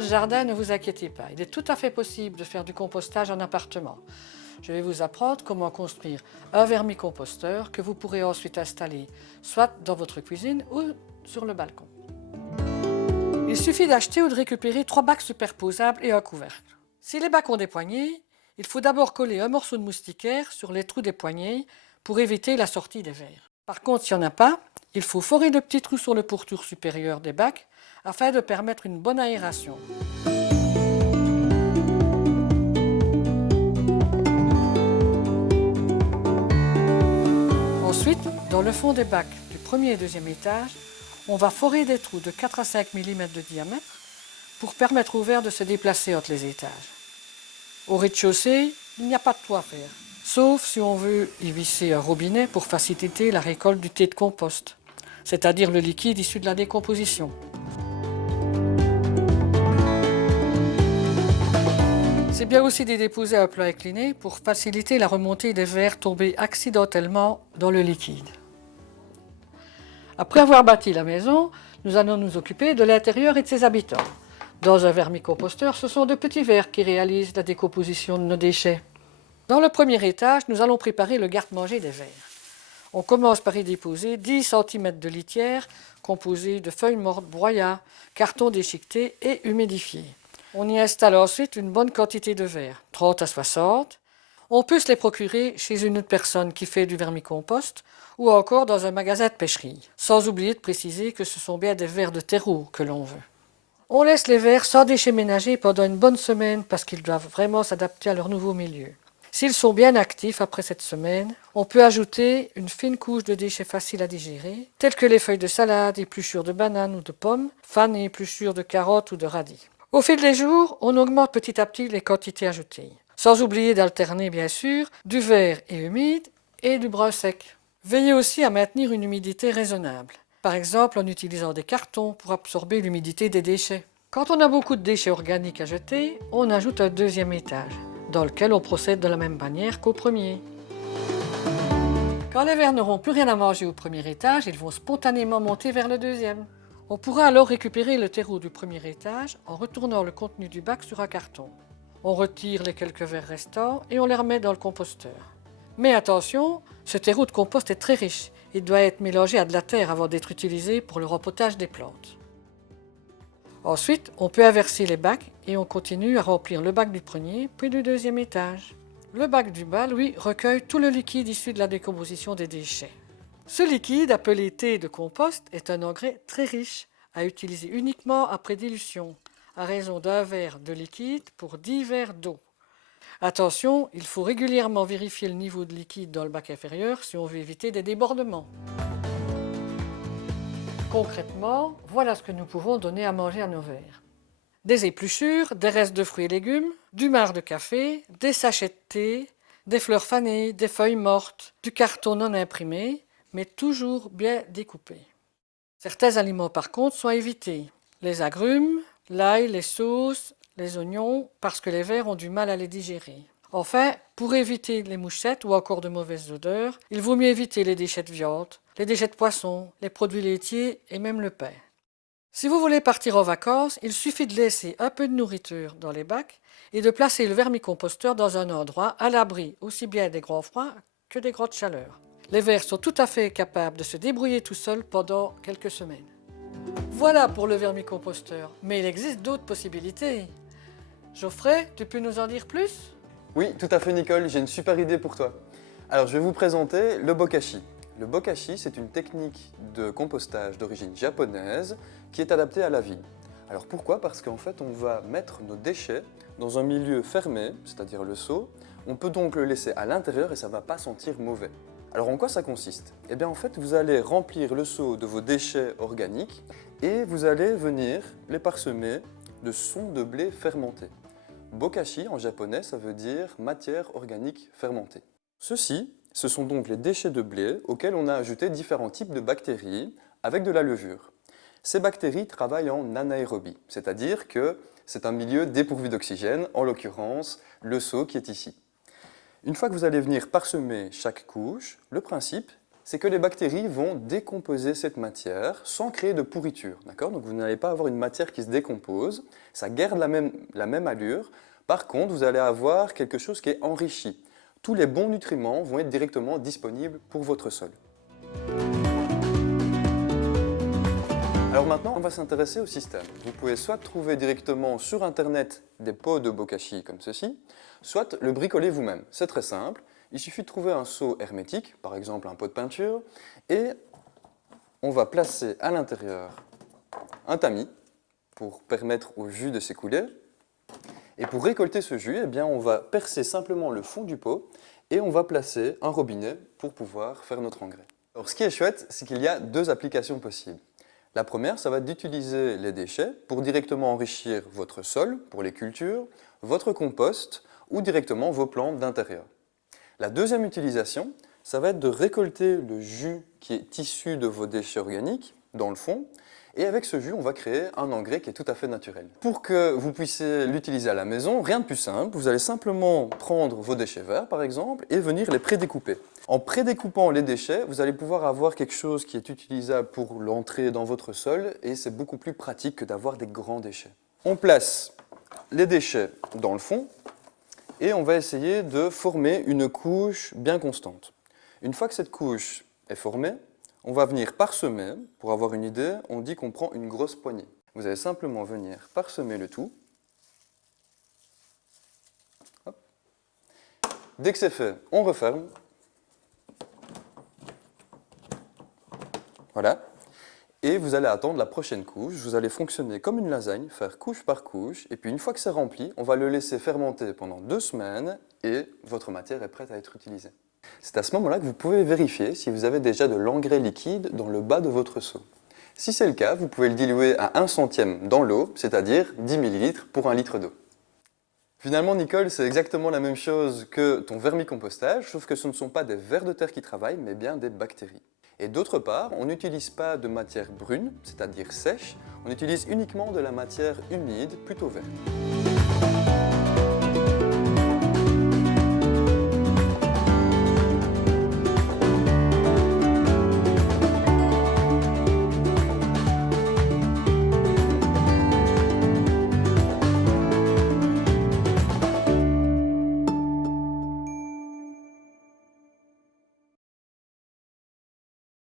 de jardin, ne vous inquiétez pas. Il est tout à fait possible de faire du compostage en appartement. Je vais vous apprendre comment construire un vermicomposteur que vous pourrez ensuite installer soit dans votre cuisine ou sur le balcon. Il suffit d'acheter ou de récupérer 3 bacs superposables et un couvercle. Si les bacs ont des poignées, il faut d'abord coller un morceau de moustiquaire sur les trous des poignées pour éviter la sortie des vers. Par contre, s'il n'y en a pas, il faut forer de petits trous sur le pourtour supérieur des bacs afin de permettre une bonne aération. Ensuite, dans le fond des bacs du premier et deuxième étage, on va forer des trous de 4 à 5 mm de diamètre pour permettre aux vers de se déplacer entre les étages. Au rez-de-chaussée, il n'y a pas de toit à faire, sauf si on veut y visser un robinet pour faciliter la récolte du thé de compost, c'est-à-dire le liquide issu de la décomposition. C'est bien aussi d'y déposer un plat incliné pour faciliter la remontée des vers tombés accidentellement dans le liquide. Après avoir bâti la maison, nous allons nous occuper de l'intérieur et de ses habitants. Dans un vermicomposteur, ce sont de petits vers qui réalisent la décomposition de nos déchets. Dans le premier étage, nous allons préparer le garde-manger des vers. On commence par y déposer 10 cm de litière composée de feuilles mortes, broyats, carton déchiqueté et humidifié. On y installe ensuite une bonne quantité de vers, 30 à 60. On peut se les procurer chez une autre personne qui fait du vermicompost ou encore dans un magasin de pêcherie, sans oublier de préciser que ce sont bien des vers de terreau que l'on veut. On laisse les vers sans déchets ménagers pendant une bonne semaine parce qu'ils doivent vraiment s'adapter à leur nouveau milieu. S'ils sont bien actifs après cette semaine, on peut ajouter une fine couche de déchets faciles à digérer, tels que les feuilles de salade, épluchures de bananes ou de pommes, fans et épluchures de carottes ou de radis. Au fil des jours, on augmente petit à petit les quantités ajoutées, sans oublier d'alterner bien sûr du vert et humide et du brun sec. Veillez aussi à maintenir une humidité raisonnable, par exemple en utilisant des cartons pour absorber l'humidité des déchets. Quand on a beaucoup de déchets organiques à jeter, on ajoute un deuxième étage, dans lequel on procède de la même manière qu'au premier. Quand les vers n'auront plus rien à manger au premier étage, ils vont spontanément monter vers le deuxième. On pourra alors récupérer le terreau du premier étage en retournant le contenu du bac sur un carton. On retire les quelques vers restants et on les remet dans le composteur. Mais attention, ce terreau de compost est très riche. Il doit être mélangé à de la terre avant d'être utilisé pour le repotage des plantes. Ensuite, on peut inverser les bacs et on continue à remplir le bac du premier puis du deuxième étage. Le bac du bas, lui, recueille tout le liquide issu de la décomposition des déchets. Ce liquide, appelé thé de compost, est un engrais très riche, à utiliser uniquement après dilution, à raison d'un verre de liquide pour 10 verres d'eau. Attention, il faut régulièrement vérifier le niveau de liquide dans le bac inférieur si on veut éviter des débordements. Concrètement, voilà ce que nous pouvons donner à manger à nos vers. Des épluchures, des restes de fruits et légumes, du marc de café, des sachets de thé, des fleurs fanées, des feuilles mortes, du carton non imprimé, mais toujours bien découpé. Certains aliments par contre sont à éviter. Les agrumes, l'ail, les sauces, les oignons, parce que les vers ont du mal à les digérer. Enfin, pour éviter les mouchettes ou encore de mauvaises odeurs, il vaut mieux éviter les déchets de viande, les déchets de poisson, les produits laitiers et même le pain. Si vous voulez partir en vacances, il suffit de laisser un peu de nourriture dans les bacs et de placer le vermicomposteur dans un endroit à l'abri aussi bien des grands froids que des grandes chaleurs. Les vers sont tout à fait capables de se débrouiller tout seuls pendant quelques semaines. Voilà pour le vermicomposteur, mais il existe d'autres possibilités. Geoffrey, tu peux nous en dire plus ? Oui, tout à fait Nicole, j'ai une super idée pour toi. Alors je vais vous présenter le bokashi. Le bokashi, c'est une technique de compostage d'origine japonaise qui est adaptée à la vie. Alors pourquoi? Parce qu'en fait, on va mettre nos déchets dans un milieu fermé, c'est-à-dire le seau. On peut donc le laisser à l'intérieur et ça ne va pas sentir mauvais. Alors en quoi ça consiste? Eh bien en fait, vous allez remplir le seau de vos déchets organiques et vous allez venir les parsemer de son de blé fermenté. Bokashi en japonais, ça veut dire matière organique fermentée. Ceci, ce sont donc les déchets de blé auxquels on a ajouté différents types de bactéries avec de la levure. Ces bactéries travaillent en anaérobie, c'est-à-dire que c'est un milieu dépourvu d'oxygène, en l'occurrence le seau qui est ici. Une fois que vous allez venir parsemer chaque couche, le principe, c'est que les bactéries vont décomposer cette matière sans créer de pourriture. D'accord ? Donc vous n'allez pas avoir une matière qui se décompose, ça garde la même allure. Par contre, vous allez avoir quelque chose qui est enrichi. Tous les bons nutriments vont être directement disponibles pour votre sol. Alors maintenant, on va s'intéresser au système. Vous pouvez soit trouver directement sur Internet des pots de bokashi comme ceci, soit le bricoler vous-même. C'est très simple. Il suffit de trouver un seau hermétique, par exemple un pot de peinture, et on va placer à l'intérieur un tamis pour permettre au jus de s'écouler. Et pour récolter ce jus, eh bien, on va percer simplement le fond du pot et on va placer un robinet pour pouvoir faire notre engrais. Alors, ce qui est chouette, c'est qu'il y a deux applications possibles. La première, ça va être d'utiliser les déchets pour directement enrichir votre sol pour les cultures, votre compost ou directement vos plantes d'intérieur. La deuxième utilisation, ça va être de récolter le jus qui est issu de vos déchets organiques dans le fond. Et avec ce jus, on va créer un engrais qui est tout à fait naturel. Pour que vous puissiez l'utiliser à la maison, rien de plus simple, vous allez simplement prendre vos déchets verts par exemple et venir les prédécouper. En prédécoupant les déchets, vous allez pouvoir avoir quelque chose qui est utilisable pour l'entrée dans votre sol et c'est beaucoup plus pratique que d'avoir des grands déchets. On place les déchets dans le fond et on va essayer de former une couche bien constante. Une fois que cette couche est formée, on va venir parsemer. Pour avoir une idée, on dit qu'on prend une grosse poignée. Vous allez simplement venir parsemer le tout. Hop. Dès que c'est fait, on referme. Voilà. Et vous allez attendre la prochaine couche. Vous allez fonctionner comme une lasagne, faire couche par couche. Et puis une fois que c'est rempli, on va le laisser fermenter pendant 2 semaines et votre matière est prête à être utilisée. C'est à ce moment-là que vous pouvez vérifier si vous avez déjà de l'engrais liquide dans le bas de votre seau. Si c'est le cas, vous pouvez le diluer à 1/100 dans l'eau, c'est-à-dire 10 ml pour 1 litre d'eau. Finalement, Nicole, c'est exactement la même chose que ton vermicompostage, sauf que ce ne sont pas des vers de terre qui travaillent, mais bien des bactéries. Et d'autre part, on n'utilise pas de matière brune, c'est-à-dire sèche, on utilise uniquement de la matière humide, plutôt verte.